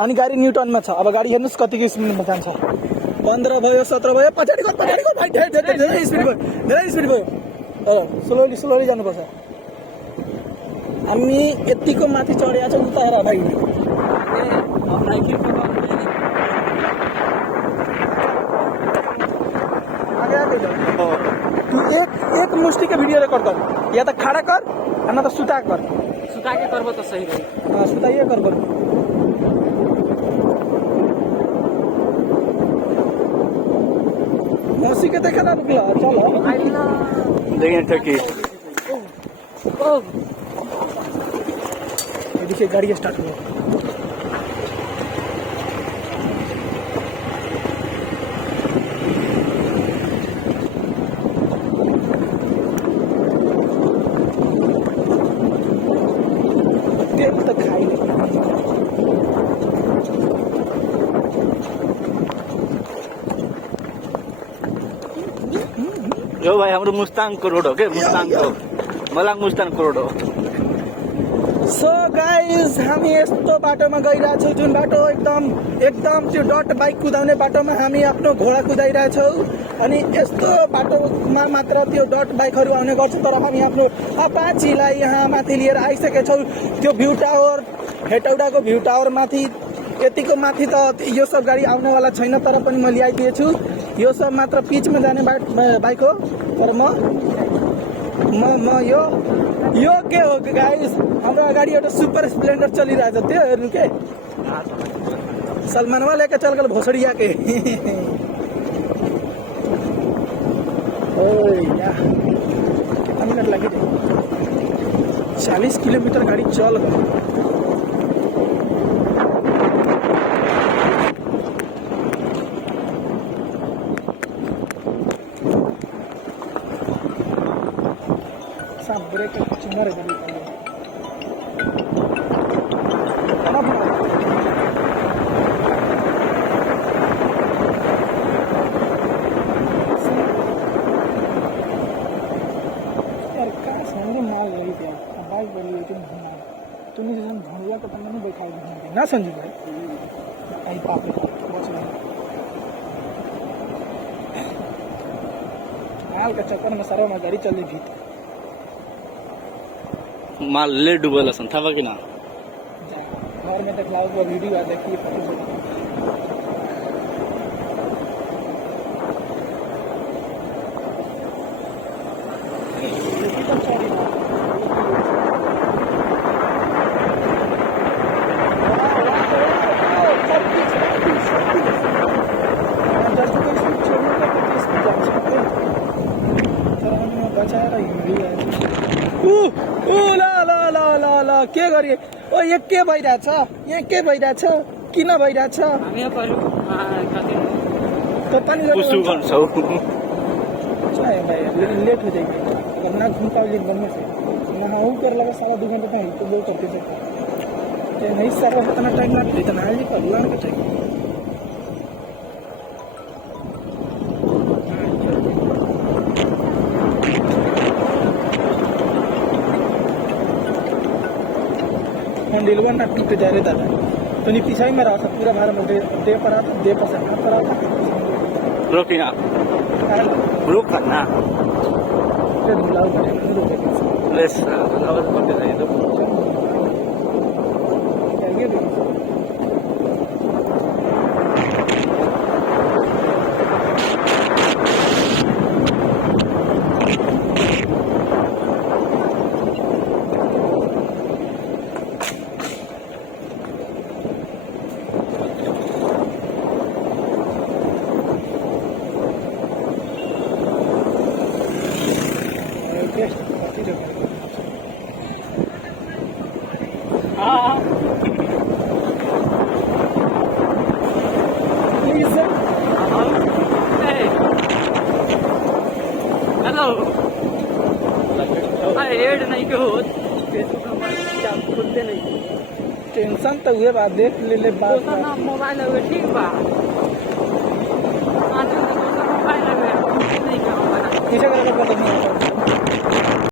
अनि गाडी न्युटनमा छ। अब गाडी हेर्नुस् कतिको स्पिडमा जान्छ। 15 भयो 17 भयो पछाडि भाइ धेरै स्पिड भयो। स्लोली जानुपर्छ। हामी यतिको माथि चढेका छौँ उता हेर भाइ। तू एक मुष्टि का वीडियो रिकॉर्ड कर, या तो खड़ा कर ना तो सुता कर। सुता के करबो तो सही रही। हाँ सुताइए कर बोल। मौसी के देखा ना रुकला चलो देखिए टकी देखिए गाड़ी स्टार्ट हुआ। तेल तो खाई यो भाई हाम्रो मुस्ताङ करोड हो के मुस्ताङको मलाङ मुस्ताङ करोड हो। सो गाइज हामी यस्तो बाटोमा गइरहेछौँ जुन बाटो एकदम त्यो डट बाइक कुदाउने बाटोमा हामी आफ्नो घोडा कुदाइरहेछौँ। अनि यस्तो बाटोमा मात्र त्यो डट बाइकहरू आउने गर्छ। तर हामी आफ्नो अपाचीलाई यहाँ माथि लिएर आइसकेछौँ। त्यो भ्यू टावर हेटौडाको भ्यू टावर माथि यतिको माथि त यो सब गाडी आउनेवाला छैन। तर पनि म ल्याइदिएछु। यो सब मात्र पिचमा जाने बाइक हो। तर म यो के हो गाइस, हाम्रो अगाडि एउटा सुपर स्प्लेन्डर चलिरहेछ। त्यो हेर्नु के सलमानवा लेके चल गल भोसड़िया के। कितना मिनट लगे? 40 किलोमीटर गाड़ी चल गई। ब्रेक चिमर ना संजू भाई आई पाप हाल का चक्कर में सारा गाड़ी चल रही थी। माल ले डूबल सन था कि ना घर में देखला वो वीडियो आ देखिए के गरिए ओ ये के भइरहेछ यहाँ के भइरहेछ किन भइरहेछ हामी पऱ्यो त पनि कुसु गर्छौ चाहे भाई लेट हो जाएगी अगर ना घूम पाओगे बनने से ना वो कर लगा 2.5 घंटे टाइम तो वो करते थे नहीं सर इतना टाइम ना इतना हाल नहीं कर लाने का चाहिए। हैंडलवर ना टूट जा रहे दादा तो नहीं पीछा ही में रहा पूरा भार में दे पर आता दे पर आता रोक यहाँ रुक करना लेस आवाज करते जाइए तो एड नहीं के हो खुदे नहीं टेंशन तो हुए बात देख ले बात मोबाइल है ठीक बा मोबाइल है नहीं क्या पीछे कर